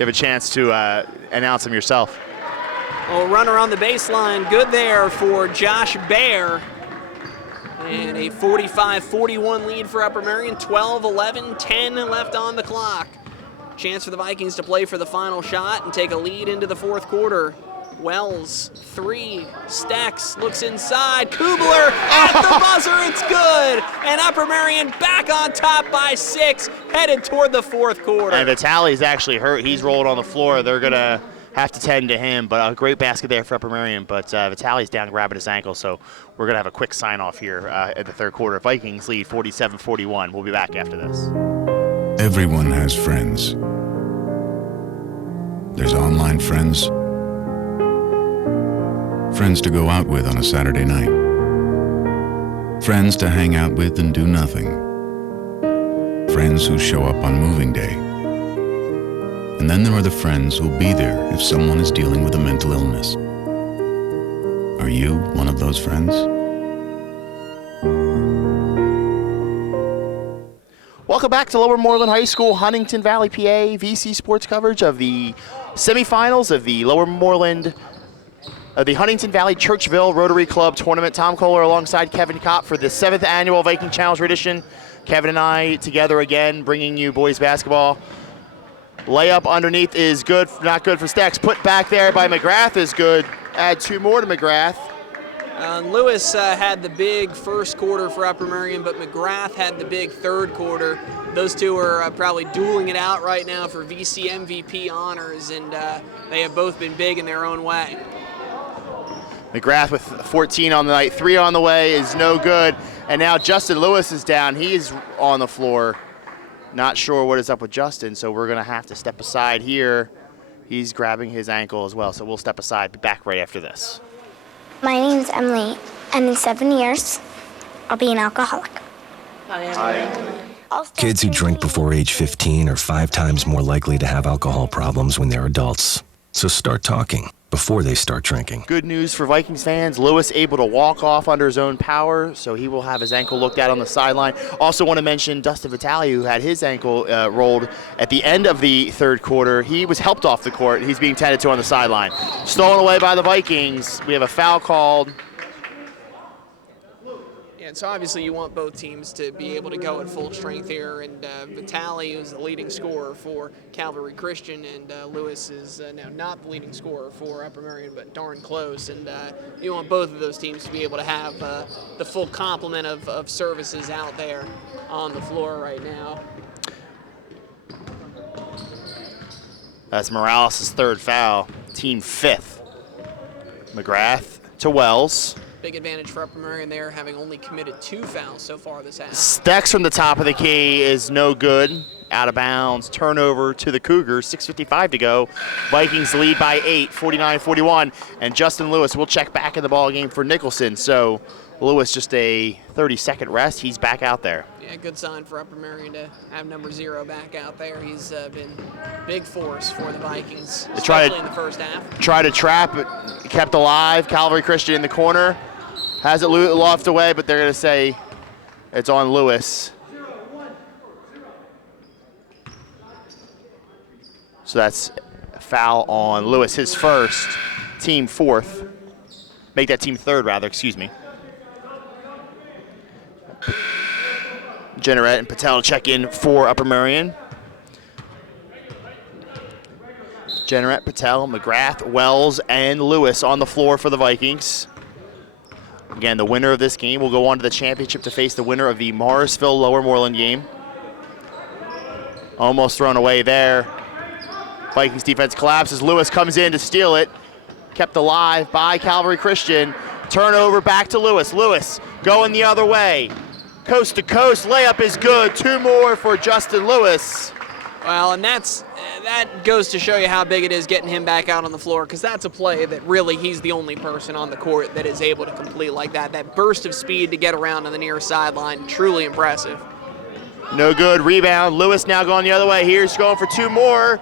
have a chance to announce them yourself. Well, runner on the baseline, good there for Josh Baer. And a 45-41 lead for Upper Merion, 12-11, 10 left on the clock. Chance for the Vikings to play for the final shot and take a lead into the fourth quarter. Wells, 3, Stecks, looks inside, Kubler at the buzzer, it's good! And Upper Merion back on top by 6, headed toward the fourth quarter. And Vitale's actually hurt, he's rolled on the floor, they're gonna have to tend to him, but a great basket there for Upper Merion, but Vitale's down grabbing his ankle, so we're gonna have a quick sign off here at the third quarter. Vikings lead 47-41, we'll be back after this. Everyone has friends. There's online friends, friends to go out with on a Saturday night, friends to hang out with and do nothing, friends who show up on moving day. And then there are the friends who'll be there if someone is dealing with a mental illness. Are you one of those friends? Welcome back to Lower Moreland High School, Huntington Valley, PA, VC Sports coverage of the semifinals of the Lower Moreland the Huntington Valley Churchville Rotary Club Tournament. Tom Kohler alongside Kevin Kopp for the 7th annual Viking Challenge edition. Kevin and I together again, bringing you boys basketball. Layup underneath is good, not good for Stacks. Put back there by McGrath is good. Add 2 more to McGrath. Lewis had the big first quarter for Upper Merion, but McGrath had the big third quarter. Those two are probably dueling it out right now for VC MVP honors, and they have both been big in their own way. McGrath with 14 on the night, 3 on the way is no good. And now Justin Lewis is down. He's on the floor. Not sure what is up with Justin, so we're going to have to step aside here. He's grabbing his ankle as well, so we'll step aside. Be back right after this. My name's Emily, and in 7 years, I'll be an alcoholic. Kids who drink before age 15 are 5 times more likely to have alcohol problems when they're adults. So start talking before they start drinking. Good news for Vikings fans. Lewis able to walk off under his own power, so he will have his ankle looked at on the sideline. Also want to mention Dustin Vitale, who had his ankle rolled at the end of the third quarter. He was helped off the court. He's being tended to on the sideline. Stolen away by the Vikings. We have a foul called. And so obviously you want both teams to be able to go at full strength here, and Vitale is the leading scorer for Calvary Christian, and Lewis is now not the leading scorer for Upper Merion, but darn close, and you want both of those teams to be able to have the full complement of services out there on the floor right now. That's Morales' third foul, team 5th. McGrath to Wells. Big advantage for Upper Merion there, having only committed 2 fouls so far this half. Stecks from the top of the key is no good. Out of bounds. Turnover to the Cougars. 6:55 to go. Vikings lead by 8, 49-41. And Justin Lewis will check back in the ball game for Nicholson. So Lewis just a 30-second rest. He's back out there. Yeah, good sign for Upper Merion to have number 0 back out there. He's been big force for the Vikings, especially in the first half. Tried to trap, but kept alive. Calvary Christian in the corner. Has it lofted away, but they're going to say it's on Lewis. So that's a foul on Lewis, his first, team 4th. Make that team 3rd, rather, excuse me. Jenneret and Patel check in for Upper Merion. Jenneret, Patel, McGrath, Wells, and Lewis on the floor for the Vikings. Again, the winner of this game will go on to the championship to face the winner of the Morrisville Lower Moreland game. Almost thrown away there. Vikings defense collapses. Lewis comes in to steal it. Kept alive by Calvary Christian. Turnover back to Lewis. Lewis going the other way. Coast to coast, layup is good. 2 more for Justin Lewis. Well, and that goes to show you how big it is getting him back out on the floor, because that's a play that really he's the only person on the court that is able to complete like that. That burst of speed to get around on the near sideline, truly impressive. No good, rebound. Lewis now going the other way. Here's going for 2 more.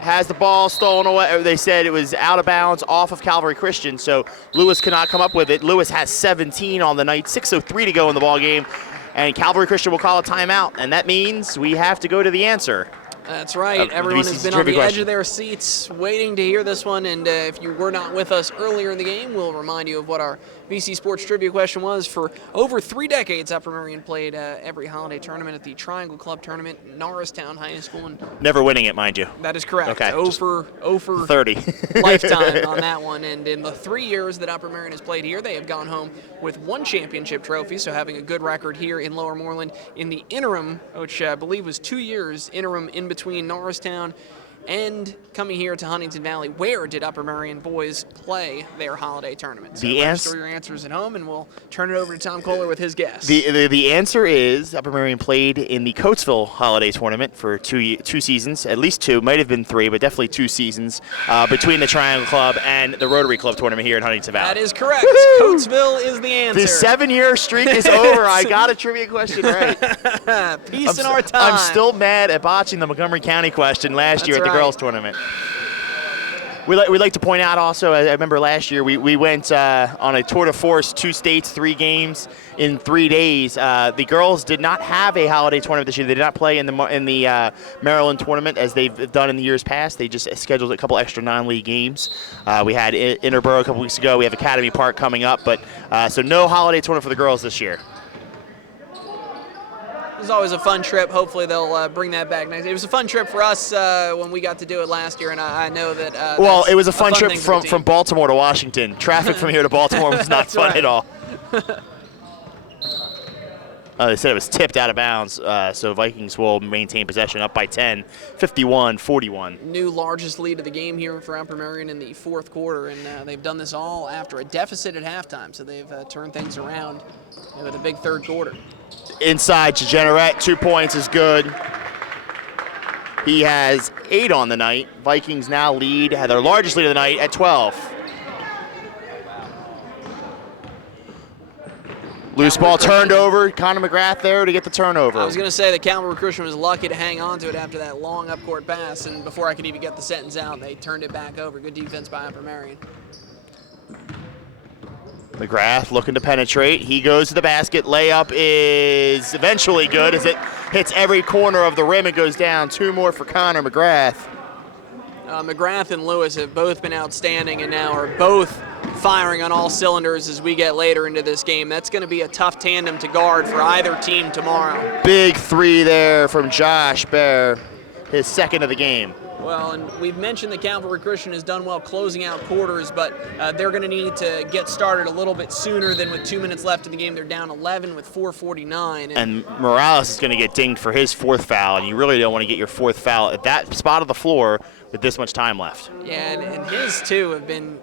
Has the ball stolen away. They said it was out of bounds off of Calvary Christian, so Lewis could not come up with it. Lewis has 17 on the night, 6:03 to go in the ball game, and Calvary Christian will call a timeout, and that means we have to go to the answer. That's right. Everyone has been on the edge of their seats waiting to hear this one. And if you were not with us earlier in the game, we'll remind you of what our VC Sports Trivia question was. For over 3 decades, Upper Merion played every holiday tournament at the Triangle Club Tournament in Norristown High School. And never winning it, mind you. that is correct. Okay. 0 for 30. lifetime on that one. And in the 3 years that Upper Merion has played here, they have gone home with 1 championship trophy, so having a good record here in Lower Moreland. In the interim, which I believe was 2 years interim in between Norristown and coming here to Huntington Valley, where did Upper Merion boys play their holiday tournament? So register your answers at home, and we'll turn it over to Tom Kohler with his guess. The answer is Upper Merion played in the Coatesville Holiday Tournament for two seasons, at least 2, might have been 3, but definitely 2 seasons between the Triangle Club and the Rotary Club Tournament here in Huntington Valley. That is correct. Coatesville is the answer. The 7-year streak is over. I got a trivia question right. Peace in our time. I'm still mad at botching the Montgomery County question last year at the girls' tournament. We like to point out also, I remember last year we went on a tour de force, 2 states, 3 games in 3 days. The girls did not have a holiday tournament this year. They did not play in the Maryland tournament as they've done in the years past. They just scheduled a couple extra non-league games. We had Interborough a couple weeks ago. We have Academy Park coming up, but so no holiday tournament for the girls this year. It was always a fun trip. Hopefully they'll bring that back next. It was a fun trip for us when we got to do it last year, and I know that. Well, it was a fun trip from Baltimore to Washington. Traffic from here to Baltimore was not fun at all. They said it was tipped out of bounds, so Vikings will maintain possession up by 10, 51-41. New largest lead of the game here for Upper Merion in the 4th quarter, and they've done this all after a deficit at halftime, so they've turned things around with a big 3rd quarter. Inside to Generette, 2 points is good. He has 8 on the night. Vikings now lead, have their largest lead of the night at 12. Loose ball turned over. Connor McGrath there to get the turnover. I was going to say that Calvary Christian was lucky to hang on to it after that long up-court pass, and before I could even get the sentence out, they turned it back over. Good defense by Upper Merion. McGrath looking to penetrate. He goes to the basket. Layup is eventually good as it hits every corner of the rim and goes down. 2 more for Connor McGrath. McGrath and Lewis have both been outstanding and now are both firing on all cylinders as we get later into this game. That's going to be a tough tandem to guard for either team tomorrow. Big 3 there from Josh Bear, his 2nd of the game. Well, and we've mentioned that Calvary Christian has done well closing out quarters, but they're going to need to get started a little bit sooner than with 2 minutes left in the game. They're down 11 with 4:49. And Morales is going to get dinged for his 4th foul, and you really don't want to get your 4th foul at that spot of the floor with this much time left. Yeah, and his, too, have been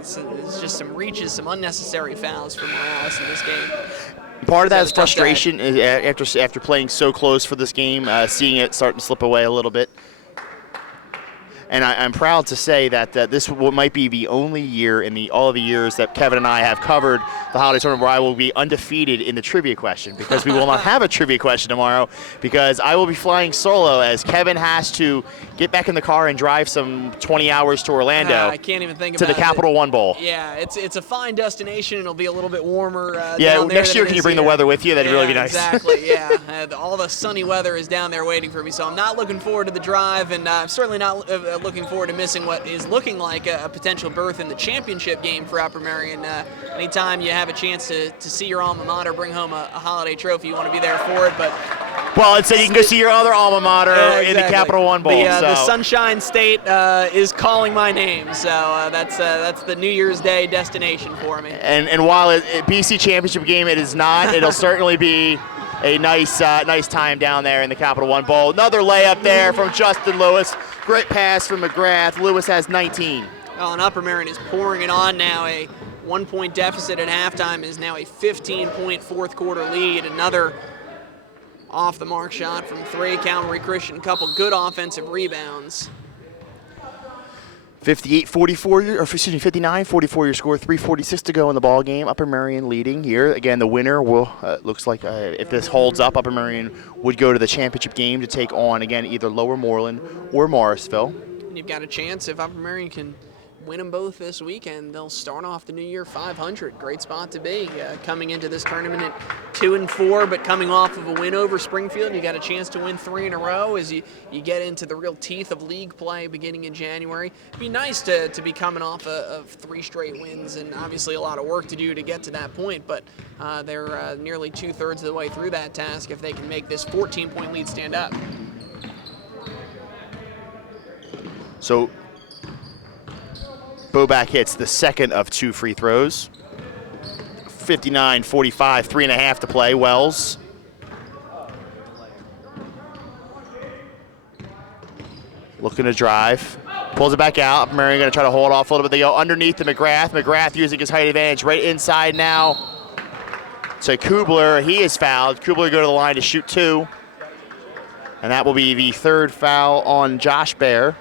it's just some reaches, some unnecessary fouls for Morales in this game. Part of that is frustration after playing so close for this game, seeing it starting to slip away a little bit. And I'm proud to say that this might be the only year in all of the years that Kevin and I have covered the holiday tournament where I will be undefeated in the trivia question, because we will not have a trivia question tomorrow because I will be flying solo as Kevin has to get back in the car and drive some 20 hours to Orlando. I can't even think to about the Capital One Bowl. Yeah, it's a fine destination. It'll be a little bit warmer. Down next year, can you bring the weather with you? That'd really be nice. Exactly. Yeah, all the sunny weather is down there waiting for me, so I'm not looking forward to the drive, and I'm certainly not looking forward to missing what is looking like a potential berth in the championship game for Upper Merion. Anytime you have a chance to see your alma mater bring home a holiday trophy, you want to be there for it. But well, instead you can go see your other alma mater in the Capital One Bowl. The Sunshine State is calling my name, so that's the New Year's Day destination for me. And while BC championship game, it is not. It'll certainly be a nice time down there in the Capital One Bowl. Another layup there from Justin Lewis. Great pass from McGrath. Lewis has 19. Well, and Upper Merion is pouring it on now. A 1-point deficit at halftime is now a 15-point 4th quarter lead. Another off the mark shot from 3. Calvary Christian, a couple good offensive rebounds. 59-44 your score, 3:46 to go in the ball game. Upper Merion leading here. Again, the winner will looks like if this holds up, Upper Merion would go to the championship game to take on again either Lower Moreland or Morrisville. You've got a chance if Upper Merion can win them both this weekend, they'll start off the new year 500. Great spot to be. Coming into this tournament at 2-4, but coming off of a win over Springfield, you got a chance to win 3 in a row as you get into the real teeth of league play beginning in January. It'd be nice to be coming off of 3 straight wins, and obviously a lot of work to do to get to that point, but they're nearly 2/3 of the way through that task if they can make this 14-point lead stand up. So Boback hits the second of 2 free throws. 59-45, 3.5 to play. Wells. Looking to drive. Pulls it back out. Upper Merion going to try to hold off a little bit. They go underneath to McGrath. McGrath using his height advantage right inside now to Kubler. He is fouled. Kubler go to the line to shoot 2. And that will be the 3rd foul on Josh Baer.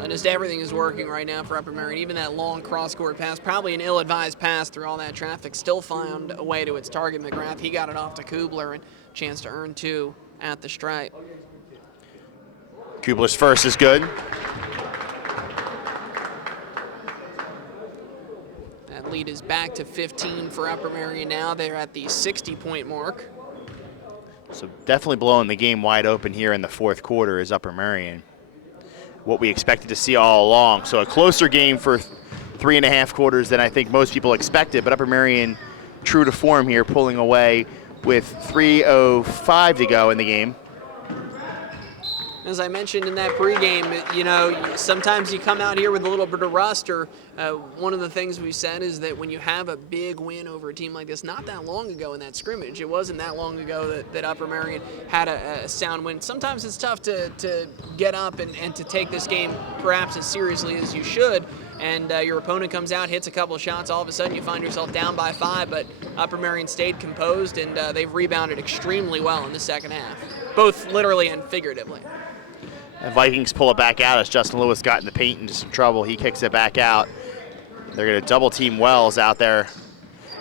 And just everything is working right now for Upper Merion. Even that long cross-court pass, probably an ill-advised pass through all that traffic, still found a way to its target, McGrath. He got it off to Kubler and chance to earn 2 at the stripe. Kubler's first is good. That lead is back to 15 for Upper Merion now. They're at the 60-point mark. So definitely blowing the game wide open here in the 4th quarter is Upper Merion. What we expected to see all along. So a closer game for 3.5 quarters than I think most people expected, but Upper Merion true to form here, pulling away with 3:05 to go in the game. As I mentioned in that pregame, sometimes you come out here with a little bit of rust, or one of the things we said is that when you have a big win over a team like this, not that long ago in that scrimmage, it wasn't that long ago that Upper Merion had a sound win. Sometimes it's tough to get up and to take this game perhaps as seriously as you should, and your opponent comes out, hits a couple of shots, all of a sudden you find yourself down by 5, but Upper Merion stayed composed, and they've rebounded extremely well in the second half, both literally and figuratively. The Vikings pull it back out as Justin Lewis got in the paint into some trouble. He kicks it back out. They're going to double team Wells out there.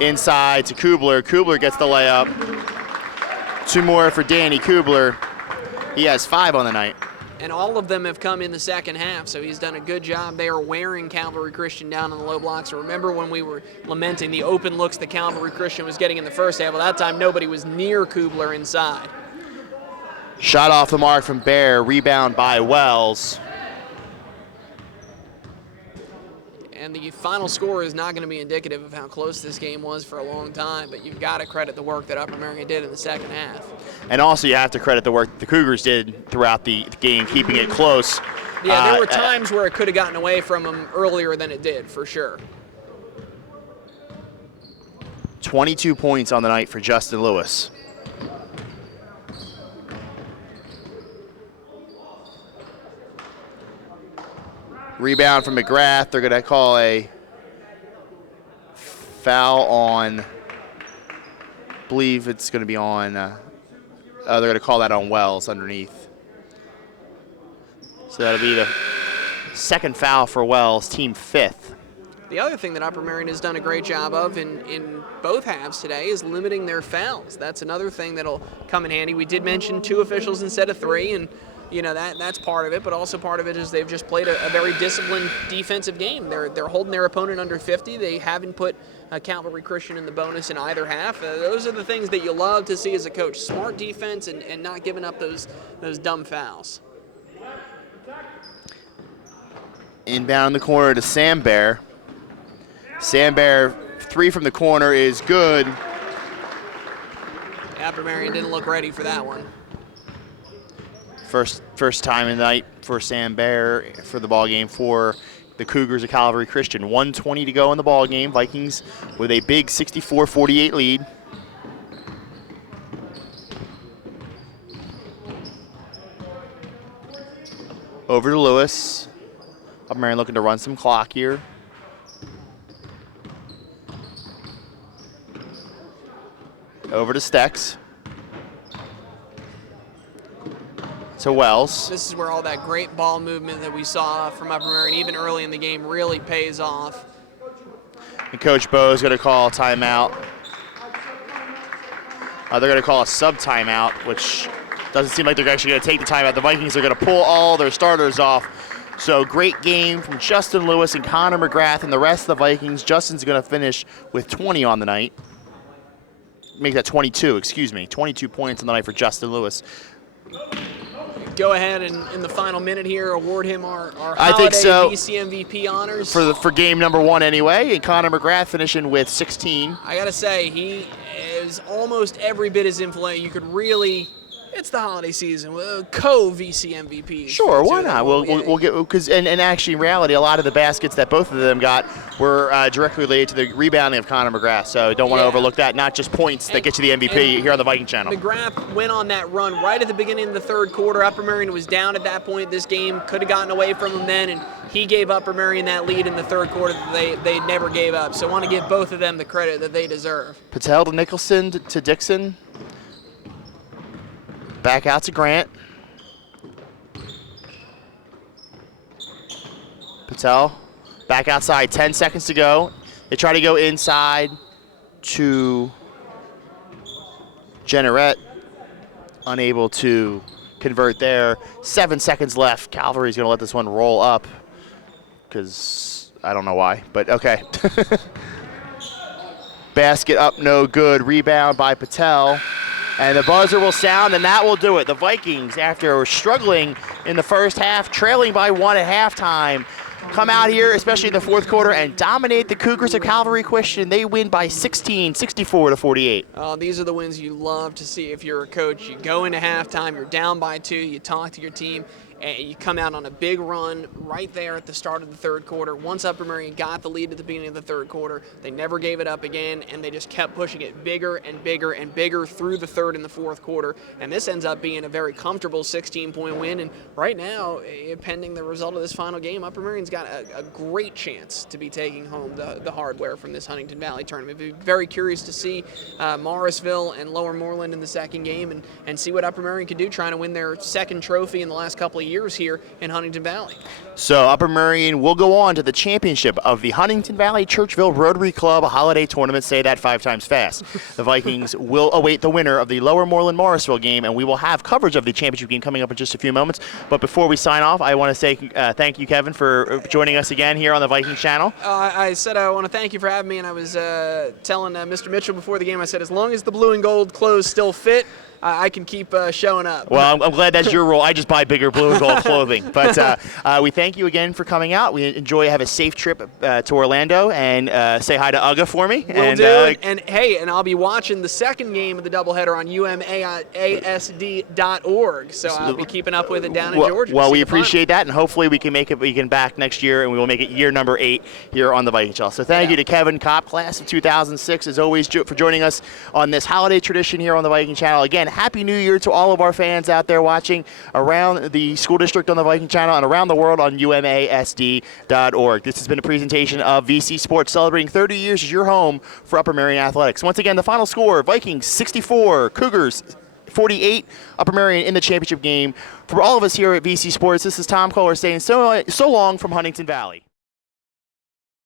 Inside to Kubler. Kubler gets the layup. 2 more for Danny Kubler. He has 5 on the night. And all of them have come in the second half, so he's done a good job. They are wearing Calvary Christian down on the low blocks. So remember when we were lamenting the open looks that Calvary Christian was getting in the first half? Well, that time nobody was near Kubler inside. Shot off the mark from Baer, rebound by Wells. And the final score is not going to be indicative of how close this game was for a long time, but you've got to credit the work that Upper Merion did in the second half. And also you have to credit the work the Cougars did throughout the game, keeping it close. Yeah, there were times where it could have gotten away from them earlier than it did, for sure. 22 points on the night for Justin Lewis. Rebound from McGrath. They're going to call a foul on, I believe it's going to be on, they're going to call that on Wells underneath. So that'll be the 2nd foul for Wells, team 5th. The other thing that Upper Merion has done a great job of in both halves today is limiting their fouls. That's another thing that'll come in handy. We did mention 2 officials instead of 3, and that's part of it, but also part of it is they've just played a very disciplined defensive game. They're holding their opponent under 50. They haven't put Calvary Christian in the bonus in either half. Those are the things that you love to see as a coach. Smart defense and not giving up those dumb fouls. Inbound in the corner to Sam Baer. Sam Baer, 3 from the corner is good. Upper Merion didn't look ready for that one. First time in the night for Sam Baer for the ball game for the Cougars of Calvary Christian. 1:20 to go in the ball game. Vikings with a big 64-48 lead. Over to Lewis. Upper Merion looking to run some clock here. Over to Stex. To Wells. This is where all that great ball movement that we saw from Upper Merion, even early in the game, really pays off. And Coach Bo is going to call a timeout. They're going to call a sub-timeout, which doesn't seem like they're actually going to take the timeout. The Vikings are going to pull all their starters off So great game from Justin Lewis and Connor McGrath and the rest of the Vikings. Justin's going to finish with 20 on the night. Make that 22, excuse me. 22 points on the night for Justin Lewis. Go ahead and in the final minute here, award him our I think so. VC MVP honors. For game number 1 anyway, and Connor McGrath finishing with 16. I got to say, he is almost every bit as influential. You could really, it's the holiday season, co-VC MVP. Sure, why not? We'll get, because and actually in reality, a lot of the baskets that both of them got were directly related to the rebounding of Connor McGrath. So don't want to overlook that. Not just points that get you the MVP here on the Viking Channel. McGrath went on that run right at the beginning of the third quarter. Upper Merion was down at that point. This game could have gotten away from him then, and he gave Upper Merion that lead in the third quarter that they never gave up. So I want to give both of them the credit that they deserve. Patel to Nicholson to Dixon. Back out to Grant. Patel back outside, 10 seconds to go. They try to go inside to Jenneret. Unable to convert there. 7 seconds left. Calvary's going to let this one roll up because I don't know why, but okay. Basket up, no good. Rebound by Patel. And the buzzer will sound, and that will do it. The Vikings, after struggling in the first half, trailing by 1 at halftime, come out here, especially in the fourth quarter, and dominate the Cougars of Calvary Christian. They win by 16, 64-48. Oh, these are the wins you love to see if you're a coach. You go into halftime, you're down by 2, you talk to your team, and you come out on a big run right there at the start of the third quarter. Once Upper Merion got the lead at the beginning of the third quarter, they never gave it up again, and they just kept pushing it bigger and bigger and bigger through the third and the fourth quarter. And this ends up being a very comfortable 16-point win. And right now, pending the result of this final game, Upper Merion's got a great chance to be taking home the hardware from this Huntington Valley tournament. I'd be very curious to see Morrisville and Lower Moreland in the second game and see what Upper Merion can do trying to win their second trophy in the last couple of years here in Huntington Valley. So Upper Merion will go on to the championship of the Huntington Valley Churchville Rotary Club Holiday Tournament. Say that 5 times fast. The Vikings will await the winner of the Lower Moreland Morrisville game, and we will have coverage of the championship game coming up in just a few moments. But before we sign off, I want to say thank you, Kevin, for joining us again here on the Viking Channel. I said I want to thank you for having me, and I was telling Mr. Mitchell before the game, I said as long as the blue and gold clothes still fit, I can keep showing up. Well, I'm glad that's your role. I just buy bigger blue and gold clothing. But we thank you again for coming out. We enjoy. Have a safe trip to Orlando, and say hi to Uga for me. Will do. And hey, and I'll be watching the second game of the doubleheader on umasd.org. So I'll be keeping up with it down in Georgia. Well, we appreciate that, and hopefully we can make it. We can back next year, and we will make it year number 8 here on the Viking Channel. So thank you to Kevin Kopp, class of 2006, as always, for joining us on this holiday tradition here on the Viking Channel. Again, Happy New Year to all of our fans out there watching around the school district on the Viking Channel and around the world on umasd.org. This has been a presentation of VC Sports, celebrating 30 years as your home for Upper Merion Athletics. Once again, the final score, Vikings 64, Cougars 48, Upper Merion in the championship game. For all of us here at VC Sports, this is Tom Kohler saying so long from Huntington Valley.